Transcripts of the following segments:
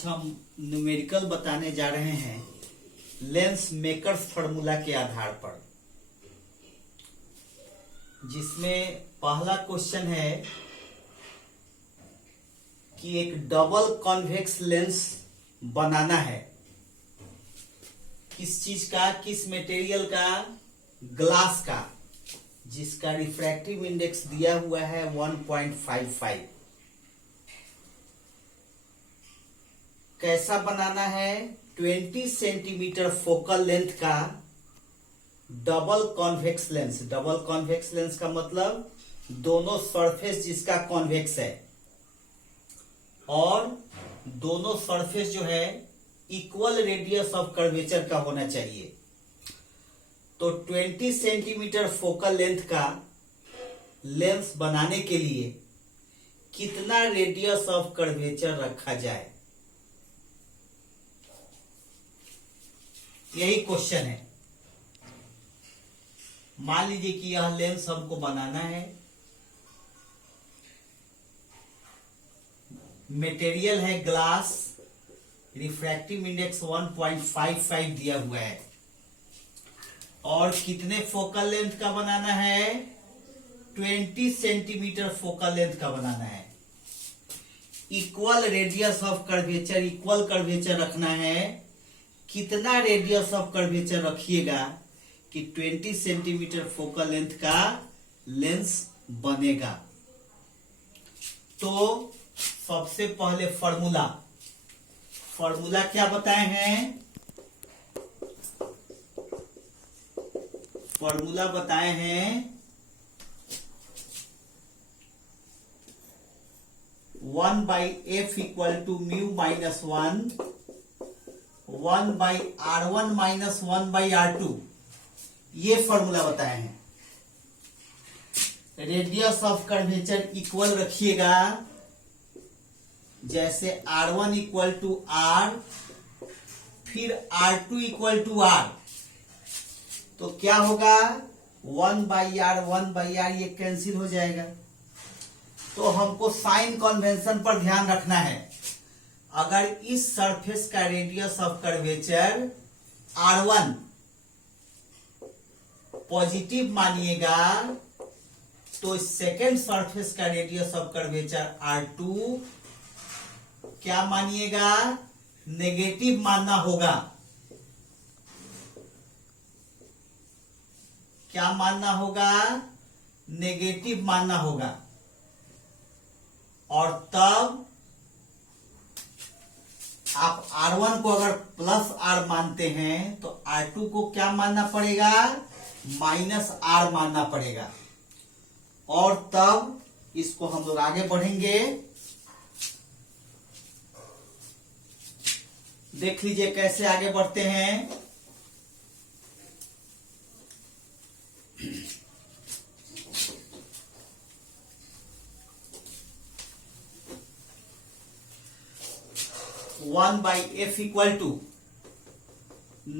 आज हम न्यूमेरिकल बताने जा रहे हैं लेंस मेकर्स फॉर्मूला के आधार पर, जिसमें पहला क्वेश्चन है कि एक डबल कॉन्वेक्स लेंस बनाना है। किस चीज का, किस मटेरियल का? ग्लास का, जिसका रिफ्रैक्टिव इंडेक्स दिया हुआ है 1.55। कैसा बनाना है? 20 सेंटीमीटर फोकल लेंथ का double convex lens. Double convex lens का मतलब दोनों सरफेस जिसका कॉन्वेक्स है और दोनों सरफेस जो है इक्वल रेडियस ऑफ कर्वेचर का होना चाहिए। तो 20 सेंटीमीटर फोकल लेंथ का लेंस बनाने के लिए कितना रेडियस ऑफ कर्वेचर रखा जाए, यही क्वेश्चन है। मान लीजिए कि यह लेंस हमको बनाना है, मटेरियल है ग्लास, रिफ्रैक्टिव इंडेक्स 1.55 दिया हुआ है और कितने फोकल लेंथ का बनाना है? 20 सेंटीमीटर फोकल लेंथ का बनाना है। Equal radius of curvature, equal curvature रखना है। कितना रेडियस ऑफ कर्वेचर रखिएगा कि 20 सेंटीमीटर फोकल लेंथ का लेंस बनेगा। तो सबसे पहले फॉर्मूला क्या बताए हैं? फॉर्मूला बताए हैं 1/f = μ-1 1/r1 - 1/r2, ये फॉर्मूला बताए हैं। रेडियस ऑफ कर्वेचर इक्वल रखिएगा, जैसे r1 = r, फिर r2 = r। तो क्या होगा? 1/r 1/r, ये कैंसिल हो जाएगा। तो हमको साइन कन्वेंशन पर ध्यान रखना है। अगर इस सरफेस का radius of curvature r1 positive मानिएगा, तो सेकेंड सरफेस का रेडियस ऑफ कर्वेचर r2 क्या मानिएगा? नेगेटिव मानना होगा। क्या मानना होगा? नेगेटिव मानना होगा। और तब आप R1 को अगर प्लस R मानते हैं तो R2 को क्या मानना पड़ेगा? -R मानना पड़ेगा। और तब इसको हम लोग आगे बढ़ेंगे। देख लीजिए कैसे आगे बढ़ते हैं।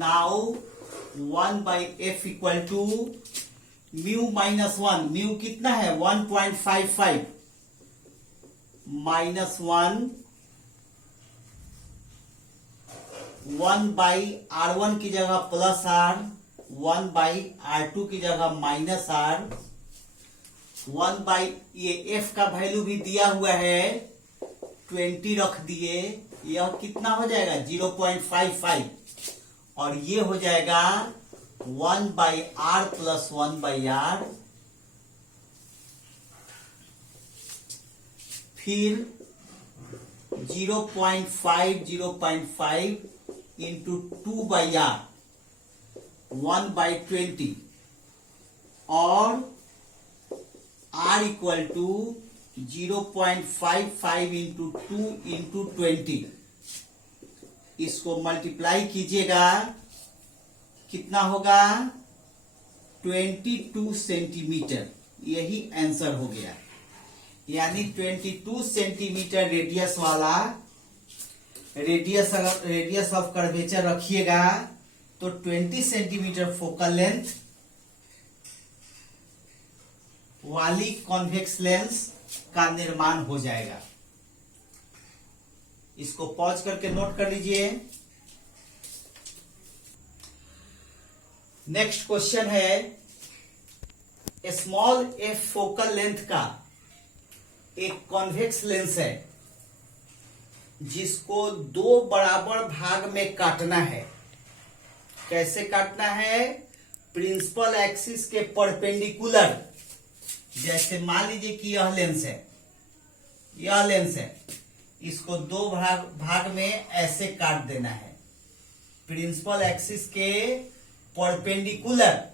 now 1/f = μ-1। म्यू कितना है? 1.55 -1 1/r1 की जगह +r, 1/r2 की जगह -r, 1/ ये f का वैल्यू भी दिया हुआ है 20 रख दिए। यह कितना हो जाएगा? 0.55। और ये हो जाएगा 1/r + 1/r, फिर 0.5 × 2/r 1/20 और r = 0.55 × 2 × 20। इसको मल्टीप्लाई कीजिएगा, कितना होगा? 22 सेंटीमीटर। यही आंसर हो गया। यानी 22 सेंटीमीटर रेडियस वाला रेडियस ऑफ कर्वेचर रखिएगा तो 20 सेंटीमीटर फोकल लेंथ वाली कॉन्वेक्स लेंस का निर्माण हो जाएगा। इसको पॉज करके नोट कर लीजिए। नेक्स्ट क्वेश्चन है, स्मॉल एफ फोकल लेंथ का एक कॉन्वेक्स लेंस है जिसको दो बराबर भाग में काटना है। कैसे काटना है? प्रिंसिपल एक्सिस के परपेंडिकुलर। जैसे मान लीजिए कि यह लेंस है, यह लेंस है, इसको दो भाग में ऐसे काट देना है प्रिंसिपल एक्सिस के परपेंडिकुलर।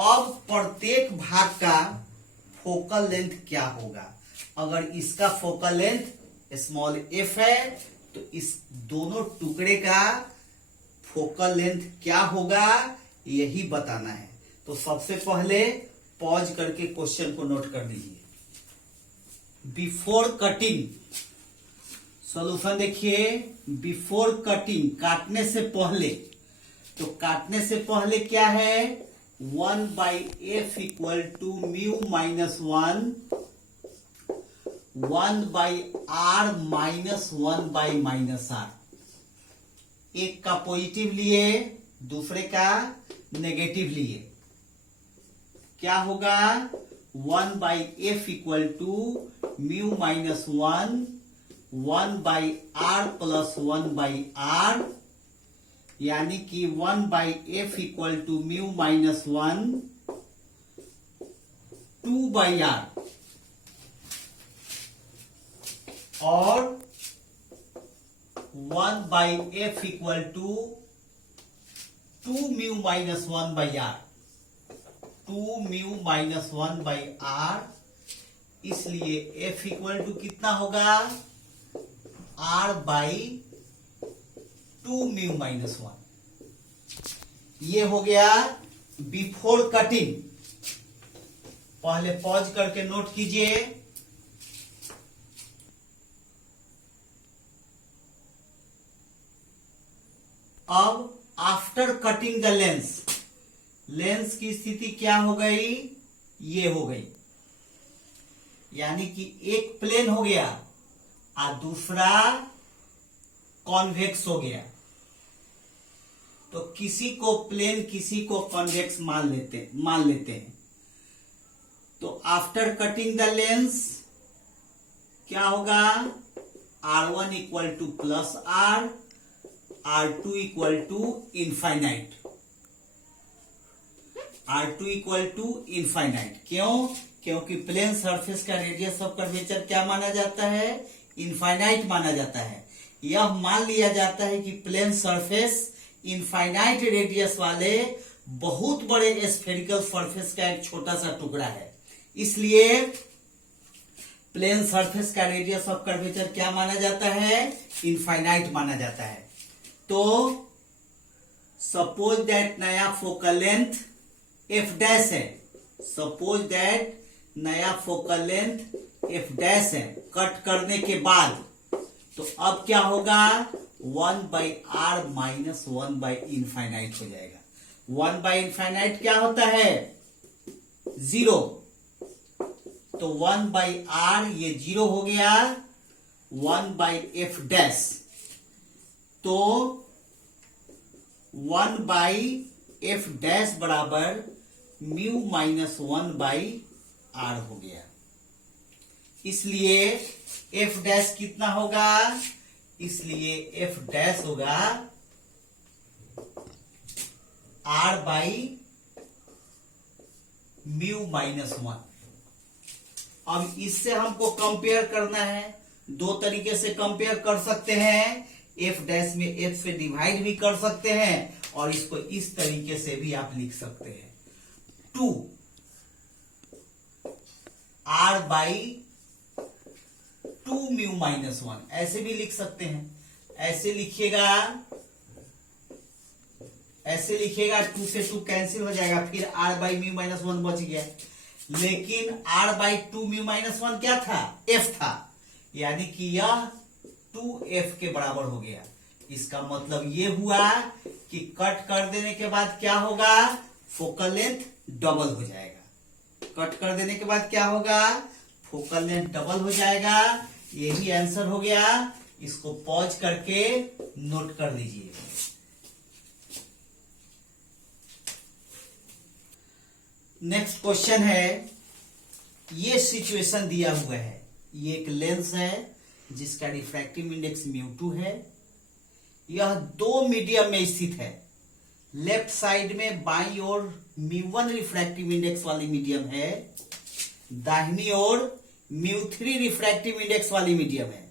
अब प्रत्येक भाग का फोकल लेंथ क्या होगा? अगर इसका फोकल लेंथ स्मॉल एफ है तो इस दोनों टुकड़े का फोकल लेंथ क्या होगा, यही बताना है। तो सबसे पहले पॉज करके क्वेश्चन को नोट कर लीजिए। बिफोर कटिंग सॉल्यूशन देखिए। बिफोर कटिंग, काटने से पहले, तो काटने से पहले क्या है? 1/f equal to mu minus 1/r minus 1/-r। एक का पॉजिटिव लिए, दूसरे का नेगेटिव लिए। क्या होगा? 1/f equal to mu minus 1/r plus 1/r, यानी कि 1/f equal to mu minus 2/r, और 1/f equal to 2 mu minus 1/r, 2 mu minus 1/r। इसलिए f इक्वल टू कितना होगा? r/2 mu minus 1। ये हो गया बिफोर कटिंग। पहले पॉज करके नोट कीजिए। अब after cutting the lens, lens की स्थिति क्या हो गई? ये हो गई, यानी कि एक प्लेन हो गया और दूसरा कॉन्वेक्स हो गया। तो किसी को प्लेन, किसी को कॉन्वेक्स मान लेते हैं। तो आफ्टर कटिंग द लेंस क्या होगा? R1 equal to plus R, R2 equal to infinite, R2 equal to infinite. क्यों? क्योंकि प्लेन सरफेस का रेडियस ऑफ कर्वेचर क्या माना जाता है? इनफाइनाइट माना जाता है। यह मान लिया जाता है कि प्लेन सरफेस इनफाइनाइट रेडियस वाले बहुत बड़े स्फेरिकल सरफेस का एक छोटा सा टुकड़ा है। इसलिए प्लेन सरफेस का रेडियस ऑफ कर्वेचर क्या माना जाता है? इनफाइनाइट माना जाता है। तो सपोज दैट नया फोकल लेंथ f डैश है, सपोज दैट नया फोकल लेंथ f डैश है कट करने के बाद, तो अब क्या होगा? 1/r माइनस 1/इनफाइनाइट हो जाएगा। 1/इनफाइनाइट क्या होता है? 0। तो 1/r ये 0 हो गया, 1/f डैश, तो 1/f डैश बराबर म्यू माइनस 1/r हो गया। इसलिए f डैश कितना होगा? इसलिए f डैश होगा r/म्यू माइनस 1। अब इससे हमको कंपेयर करना है। दो तरीके से कंपेयर कर सकते हैं। f डैश में f से डिवाइड भी कर सकते हैं और इसको इस तरीके से भी आप लिख सकते हैं, 2r/2 म्यू माइनस 1, ऐसे भी लिख सकते हैं। ऐसे लिखिएगा 2 से 2 कैंसिल हो जाएगा, फिर r/म्यू माइनस 1 बच गया। लेकिन r/2 म्यू माइनस 1 क्या था? f था, यानी कि यह 2f के बराबर हो गया। इसका मतलब ये हुआ कि कट कर देने के बाद क्या होगा? फोकल लेंथ डबल हो जाएगा। कट कर देने के बाद क्या होगा? फोकल लेंथ डबल हो जाएगा। यही आंसर हो गया। इसको पॉज करके नोट कर लीजिए। नेक्स्ट क्वेश्चन है, ये सिचुएशन दिया हुआ है, ये एक लेंस है जिसका रिफ्रैक्टिव इंडेक्स μ2 है। यह दो मीडियम में स्थित है। लेफ्ट साइड में बाईं ओर μ1 रिफ्रैक्टिव इंडेक्स वाली मीडियम है, दाहिनी ओर μ3 रिफ्रैक्टिव इंडेक्स वाली मीडियम है।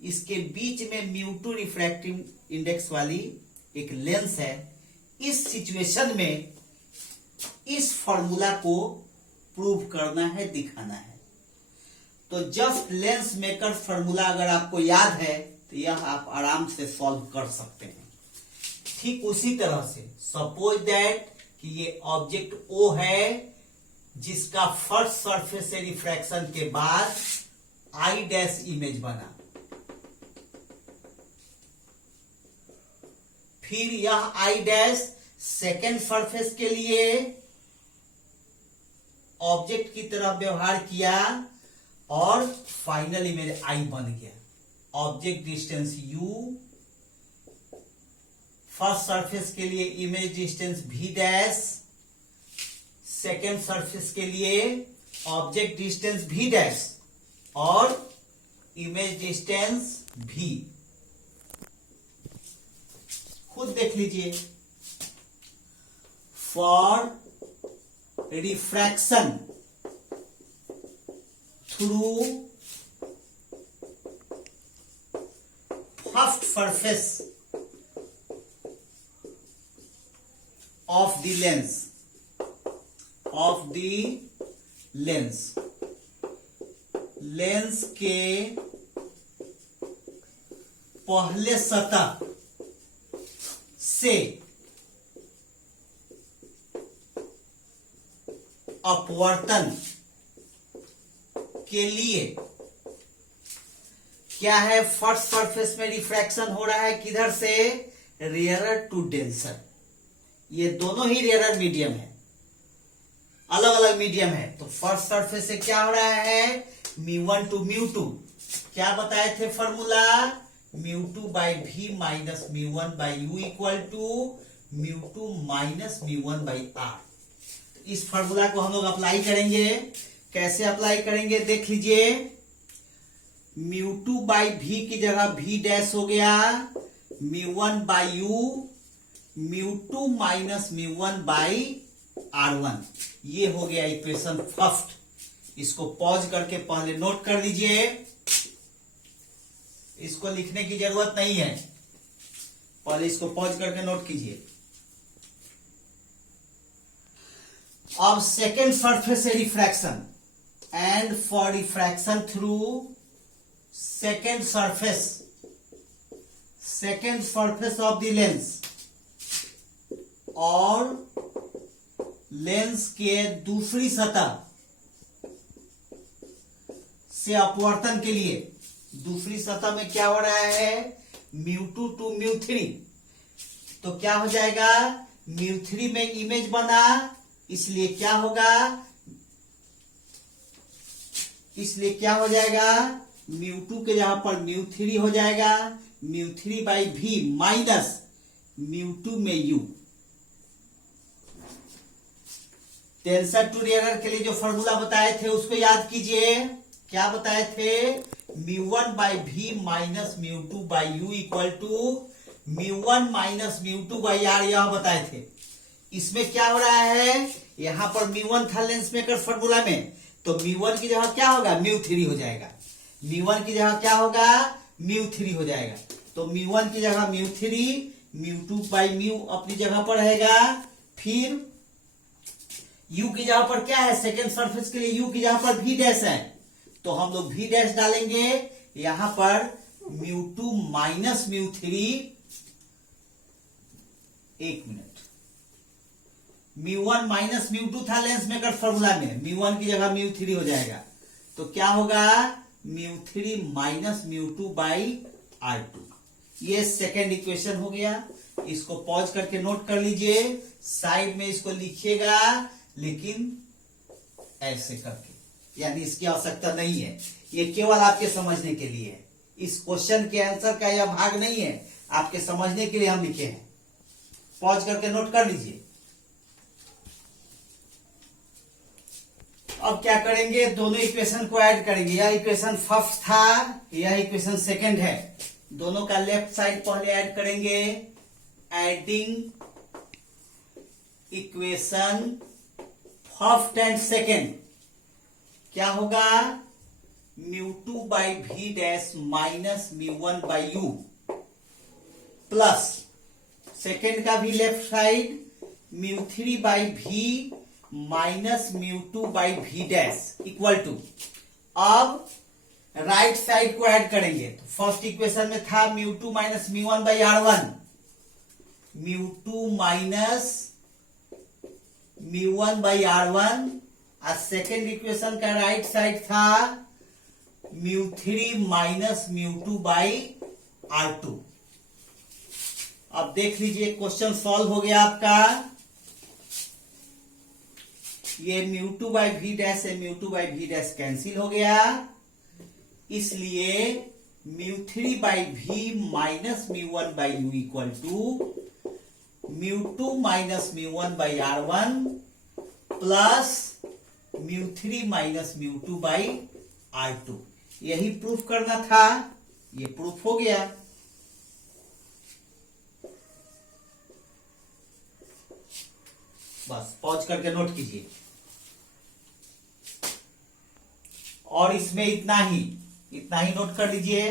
इसके बीच में μ2 रिफ्रैक्टिव इंडेक्स वाली एक लेंस है। इस सिचुएशन में इस फॉर्मूला को प्रूव करना है, दिखाना है। तो जस्ट लेंस मेकर फॉर्मूला अगर आपको याद है तो यह आप आराम से सॉल्व कर सकते हैं। ठीक उसी तरह से सपोज दैट कि ये ऑब्जेक्ट O है जिसका फर्स्ट सरफेस से रिफ्रैक्शन के बाद I डैश इमेज बना। फिर यह I डैश सेकेंड सरफेस के लिए ऑब्जेक्ट की तरह व्यवहार किया और फाइनल इमेज I बन गया। Object distance U, first surface के लिए image distance V dash, second surface के लिए ऑब्जेक्ट डिस्टेंस V डैश और इमेज डिस्टेंस V। खुद देख लीजिए। For refraction through first surface of the lens lens के पहले सतह से अपवर्तन के लिए क्या है, फर्स्ट सरफेस में रिफ्रैक्शन हो रहा है किधर से, रेयरर टू डेंसर। ये दोनों ही रेयरर मीडियम है, अलग अलग मीडियम है। तो फर्स्ट सरफेस से क्या हो रहा है, μ1 टू μ2। क्या बताए थे formula, μ2 by v minus μ1 by u equal to μ2 minus μ1 by r। इस फॉर्मूला को हम लोग अप्लाई करेंगे। कैसे अप्लाई करेंगे देख लीजिए। μ2 बाई v की जगह v डैश हो गया, μ1 by u, μ2 minus μ1 by r1। ये हो गया इक्वेशन फर्स्ट। इसको पॉज करके पहले नोट कर लीजिए। इसको लिखने की जरूरत नहीं है, पहले इसको पॉज करके नोट कीजिए। अब सेकेंड सरफेस से refraction, and for refraction through second surface of the lens, और लेंस के दूसरी सतह से अपवर्तन के लिए, दूसरी सतह में क्या हो रहा है, μ2 टू μ3। तो क्या हो जाएगा, μ3 में इमेज बना, इसलिए क्या होगा, इसलिए क्या हो जाएगा, μ2 के जगह पर μ3 हो जाएगा, μ3 बाई v माइनस μ2 में u। टेंसर टू रेयरर के लिए जो फॉर्मूला बताए थे उसको याद कीजिए। क्या बताए थे, μ1 by v minus μ2 by u equal to μ1 minus μ2 by r, यह बताए थे। इसमें क्या हो रहा है, यहां पर μ1 था लेंस मेकर फॉर्मूला में, तो μ1 की जगह क्या होगा, μ3 हो जाएगा। μ1 की जगह क्या होगा, μ3 हो जाएगा। तो μ1 की जगह μ3, μ2 बाई म्यू अपनी जगह पर रहेगा। फिर u की जगह पर क्या है, सेकेंड सरफेस के लिए u की जगह पर v डैश है, तो हम लोग v डैश डालेंगे। यहां पर μ2 माइनस μ3, एक मिनट, μ1 माइनस μ2 था लेंस मेकर फॉर्मूला में, μ1 की जगह μ3 हो जाएगा। तो क्या होगा, μ3 माइनस μ2 बाई r2। ये सेकेंड इक्वेशन हो गया। इसको पॉज करके नोट कर लीजिए, साइड में इसको लिखिएगा, लेकिन ऐसे करके, यानी इसकी आवश्यकता नहीं है। ये केवल आपके समझने के लिए है, इस क्वेश्चन के आंसर का यह भाग नहीं है, आपके समझने के लिए हम लिखे हैं। पॉज करके नोट कर लीजिए। अब क्या करेंगे, दोनों इक्वेशन को ऐड करेंगे। यह इक्वेशन फर्स्ट था, यह इक्वेशन सेकंड है। दोनों का लेफ्ट साइड पहले ऐड करेंगे। Adding equation first and second क्या होगा, μ2 by v dash minus μ1 by u plus second का भी left side μ3 by v minus μ2 by v dash equal to. अब राइट साइड को ऐड करेंगे। तो फर्स्ट इक्वेशन में था μ2 minus μ1 by r1, μ2 minus μ1 by r1। और सेकेंड इक्वेशन का राइट साइड था μ3 माइनस μ2 बाई r2। अब देख लीजिए क्वेश्चन सॉल्व हो गया आपका। ये μ2 बाई भी डैश से μ2 बाई भी डैश कैंसिल हो गया, इसलिए μ3 by v minus μ1 by u equal to μ2 minus μ1 by r1 plus μ3 minus μ2 by r2। यही प्रूफ करना था, ये प्रूफ हो गया। बस पॉज करके नोट कीजिए। और इसमें इतना ही नोट कर लीजिए।